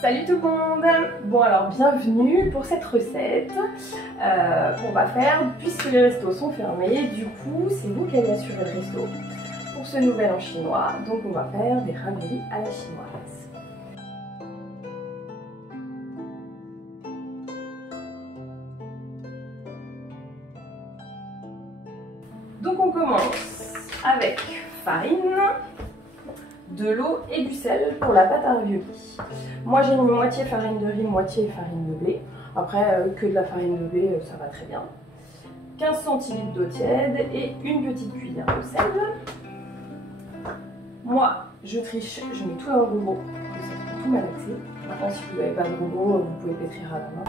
Salut tout le monde! Bon alors bienvenue pour cette recette qu'on va faire puisque les restos sont fermés. Du coup c'est vous qui allez assurer le resto pour ce nouvel an chinois. Donc on va faire des raviolis à la chinoise. Donc on commence avec farine, de l'eau et du sel pour la pâte à raviolis. Moi j'ai mis moitié farine de riz, moitié farine de blé. Après que de la farine de blé ça va très bien. 15 centilitres d'eau tiède et une petite cuillère de sel. Moi je triche, je mets tout dans le robot pour que ça soit tout malaxé. Maintenant si vous n'avez pas de robot vous pouvez pétrir à la main.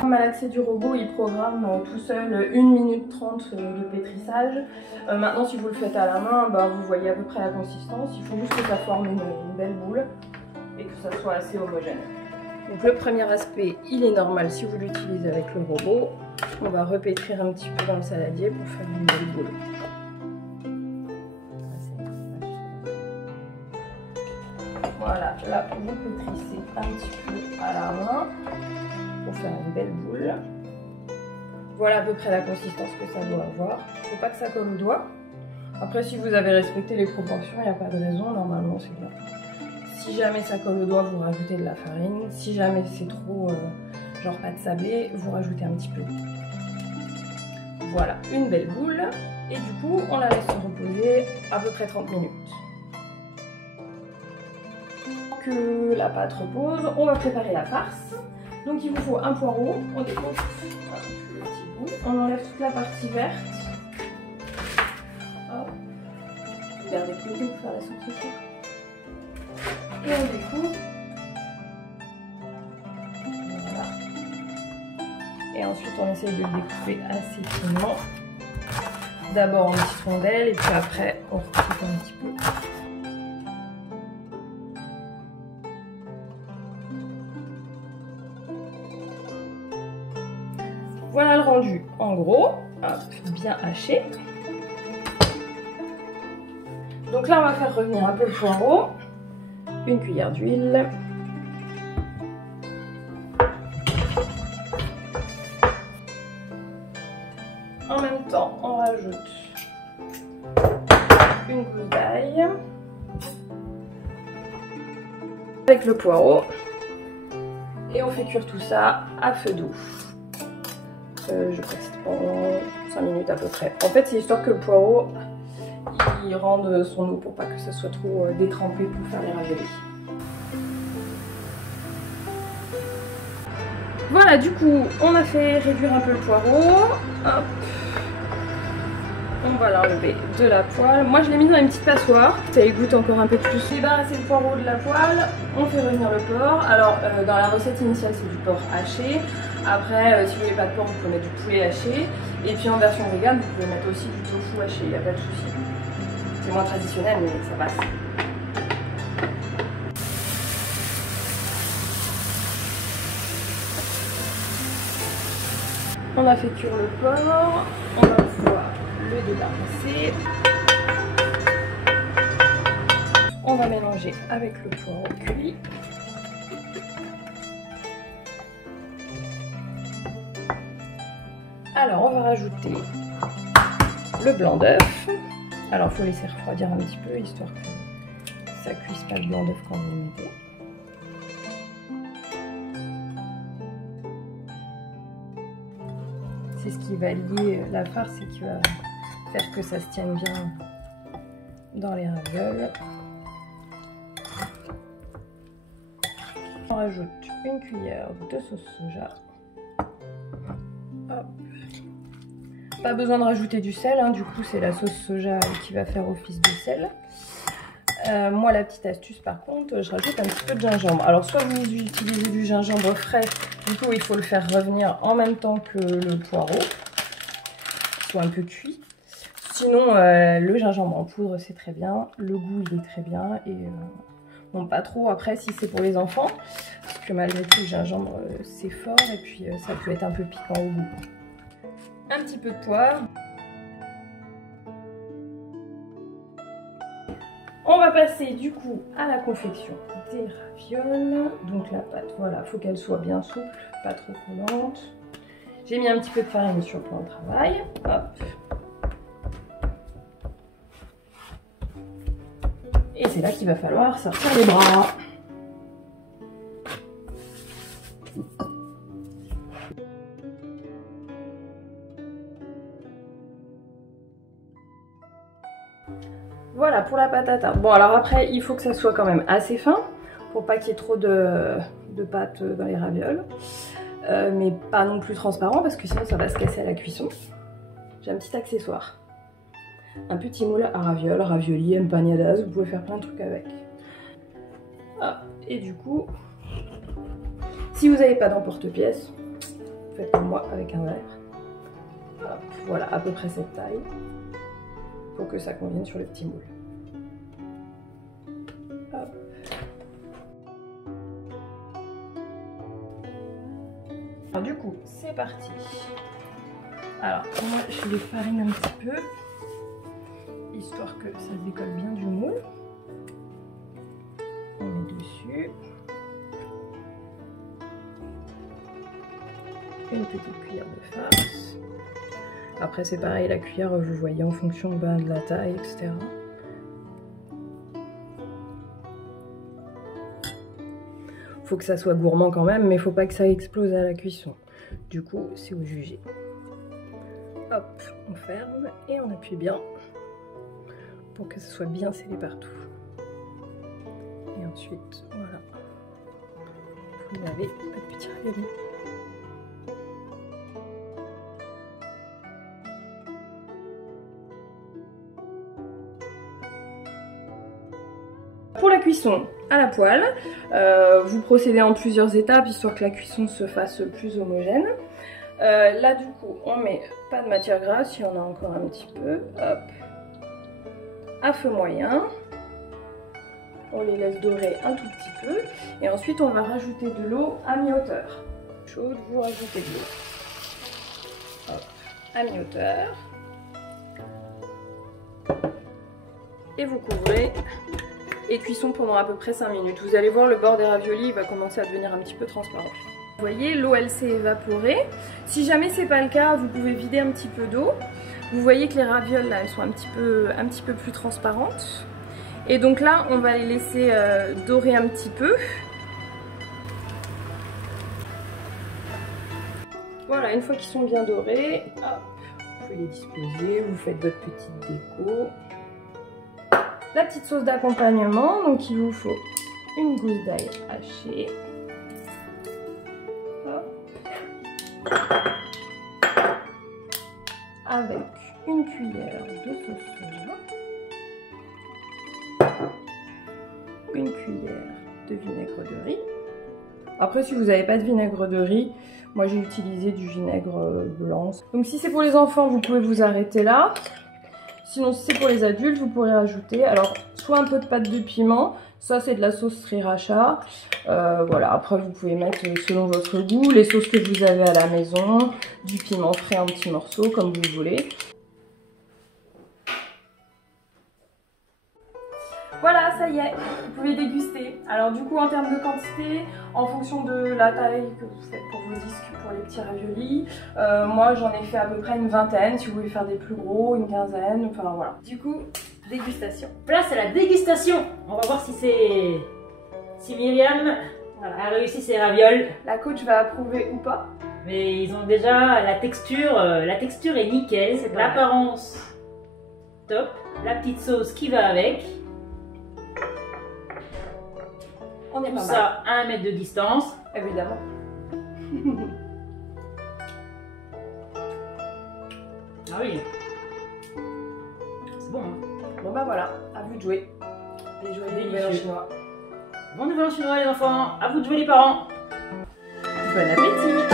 Le malaxé du robot il programme tout seul 1 minute 30 de pétrissage. Maintenant si vous le faites à la main, vous voyez à peu près la consistance. Il faut juste que ça forme une belle boule et que ça soit assez homogène. Donc le premier aspect il est normal si vous l'utilisez avec le robot. On va repétrir un petit peu dans le saladier pour faire une belle boule. Voilà, là vous pétrissez un petit peu à la main pour faire une belle boule. Voilà à peu près la consistance que ça doit avoir. Il ne faut pas que ça colle au doigt. Après si vous avez respecté les proportions, il n'y a pas de raison, normalement c'est bien. Si jamais ça colle au doigt, vous rajoutez de la farine. Si jamais c'est trop genre pâte sablée, vous rajoutez un petit peu. Voilà, une belle boule. Et du coup, on la laisse se reposer à peu près 30 minutes. Que la pâte repose, on va préparer la farce. Donc il vous faut un poireau, on découpe le petit bout, on enlève toute la partie verte. Hop. On garde les côtés pour faire la soupe ce soir. Et on découpe. Voilà. Et ensuite on essaye de le découper assez finement. D'abord en petites rondelles et puis après on recoupe un petit peu. Voilà le rendu en gros, hop, bien haché. Donc là on va faire revenir un peu le poireau, une cuillère d'huile. En même temps on rajoute une gousse d'ail avec le poireau et on fait cuire tout ça à feu doux. Je crois que c'est pendant 5 minutes à peu près. En fait, c'est histoire que le poireau il rende son eau pour pas que ça soit trop détrempé pour faire les raviolis. Voilà, du coup, on a fait réduire un peu le poireau. Hop. On va l'enlever de la poêle. Moi, je l'ai mis dans une petite passoire. Ça égoutte encore un peu plus. Débarrasser le poireau de la poêle. On fait revenir le porc. Alors, dans la recette initiale, c'est du porc haché. Après, si vous n'avez pas de porc, vous pouvez mettre du poulet haché. Et puis en version vegan, vous pouvez mettre aussi du tofu haché, il n'y a pas de souci. C'est moins traditionnel, mais ça passe. On a fait cuire le porc, on va pouvoir le débarrasser. On va mélanger avec le poireau cuit. Alors on va rajouter le blanc d'œuf. Alors il faut laisser refroidir un petit peu histoire que ça cuise pas le blanc d'œuf quand vous le mettez. C'est ce qui va lier la farce et qui va faire que ça se tienne bien dans les ravioles. On rajoute une cuillère de sauce soja. Hop. Pas besoin de rajouter du sel, hein, du coup c'est la sauce soja qui va faire office de sel. Moi la petite astuce par contre, je rajoute un petit peu de gingembre. Alors soit vous utilisez du gingembre frais, du coup il faut le faire revenir en même temps que le poireau, soit un peu cuit. Sinon le gingembre en poudre c'est très bien, le goût il est très bien et bon pas trop après si c'est pour les enfants, parce que malgré tout le gingembre c'est fort et puis ça peut être un peu piquant au goût. Un petit peu de poivre. On va passer du coup à la confection des ravioles. Donc la pâte, voilà, faut qu'elle soit bien souple, pas trop collante. J'ai mis un petit peu de farine sur le plan de travail. Hop. Et c'est là qu'il va falloir sortir les bras. Voilà pour la pâte à tarte. Bon alors après il faut que ça soit quand même assez fin pour pas qu'il y ait trop de pâte dans les ravioles. Mais pas non plus transparent parce que sinon ça va se casser à la cuisson. J'ai un petit accessoire. Un petit moule à ravioles, ravioli, empanadas, vous pouvez faire plein de trucs avec. Hop. Et du coup, si vous n'avez pas d'emporte-pièce, faites comme moi avec un verre. Hop. Voilà, à peu près cette taille. Pour que ça convienne sur le petit moule. Hop. Alors du coup, c'est parti. Alors, moi je les farine un petit peu, histoire que ça se décolle bien du moule. On met dessus. Une petite cuillère de farce. Après c'est pareil, la cuillère vous voyez en fonction de la taille, etc. Faut que ça soit gourmand quand même, mais faut pas que ça explose à la cuisson. Du coup, c'est vous jugez. Hop, on ferme et on appuie bien pour que ça soit bien scellé partout. Et ensuite, voilà. Vous avez votre petit ravioli. Pour la cuisson à la poêle, vous procédez en plusieurs étapes histoire que la cuisson se fasse plus homogène. Là du coup on met pas de matière grasse, il y en a encore un petit peu, hop, à feu moyen. On les laisse dorer un tout petit peu et ensuite on va rajouter de l'eau à mi-hauteur. Chaude, vous rajoutez de l'eau, hop, à mi-hauteur. Et vous couvrez. Et cuisson pendant à peu près 5 minutes. Vous allez voir, le bord des raviolis il va commencer à devenir un petit peu transparent. Vous voyez, l'eau elle s'est évaporée. Si jamais c'est pas le cas, vous pouvez vider un petit peu d'eau. Vous voyez que les ravioles là, elles sont un petit peu plus transparentes. Et donc là, on va les laisser dorer un petit peu. Voilà, une fois qu'ils sont bien dorés, hop, vous pouvez les disposer, vous faites votre petite déco. La petite sauce d'accompagnement, donc il vous faut une gousse d'ail hachée. Hop. Avec une cuillère de sauce soja. Une cuillère de vinaigre de riz. Après si vous n'avez pas de vinaigre de riz, moi j'ai utilisé du vinaigre blanc. Donc si c'est pour les enfants, vous pouvez vous arrêter là. Sinon, si c'est pour les adultes, vous pourrez rajouter alors soit un peu de pâte de piment, ça c'est de la sauce sriracha. Voilà, après vous pouvez mettre selon votre goût, les sauces que vous avez à la maison, du piment frais en petits morceaux comme vous voulez. Voilà, ça y est, vous pouvez déguster. Alors du coup, en termes de quantité, en fonction de la taille que vous faites pour vos disques, pour les petits raviolis, moi j'en ai fait à peu près une vingtaine. Si vous voulez faire des plus gros, une quinzaine, enfin voilà. Du coup, dégustation. Place à la dégustation. On va voir si Myriam a réussi ses ravioles. La coach va approuver ou pas. Mais ils ont déjà la texture est nickel, l'apparence top, la petite sauce qui va avec. On est Tout pas ça mal. à 1 mètre de distance. Évidemment. Ah oui. C'est bon. Hein. Bon bah voilà, à vous de jouer. Et jouer des nouvel an chinois. Bon nouvel an chinois les enfants, à vous de jouer les parents. Bon appétit.